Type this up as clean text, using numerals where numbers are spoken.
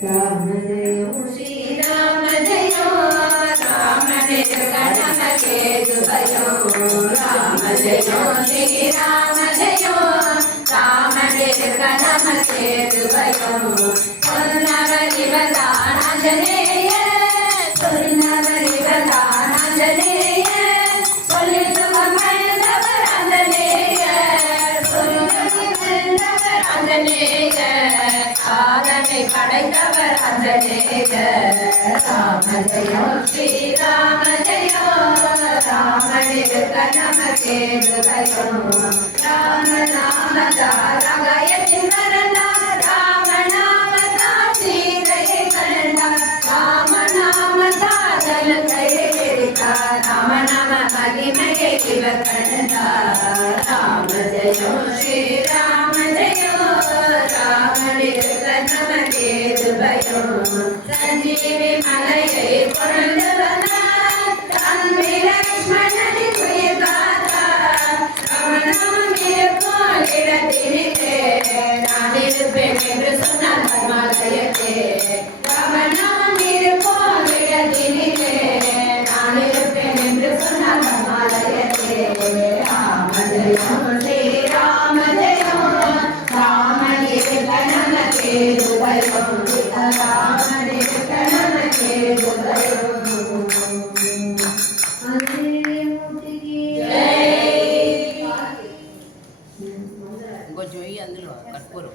राम जय श्री राम जय राम निर्गणम केतु भयो राम जय श्री राम जय राम निर्गणम केतु भयो स्वर्णवरिवदानंजनेय स्वर्णवरिवदानंजनेय சாதனை படைத்தவர் அஞ்சனேய ராம ஜெயோ ஸ்ரீராம ஜெயோ ராமனிருக்க நமக்கே துபயோ ராம நாம தாரகயத்தின் மரணா ராம நாம சீதையை கண்டா ராம நாம தாதலுக்கா ராம நம மகிமையை இவர் கண்டா ராம ஜெயோ ஸ்ரீராம ஜெயோ நமக்கே துபயோ சஞ்சீவி மலையை கொண்டு வந்தார் தம்பி லக்ஷ்மணனை துயிர் காத்தார் ரமணம் இருக்கும் இடத்தினிலே நான் இருப்பேன் என்று சொன்னார் பத்மாலயத்தே ரமணம் இருக்கும் இடத்தினிலே நான் இருப்பேன் என்று சொன்னார் பத்மாலயத்தே ராம ஜெயம் ஸ்ரீராம ஜெயம் ராமனிருக்க நமக்கே துபயோ ராமனிருக்க நமக்கே துபயோ కొంచెం అందులో కట్టుకోరు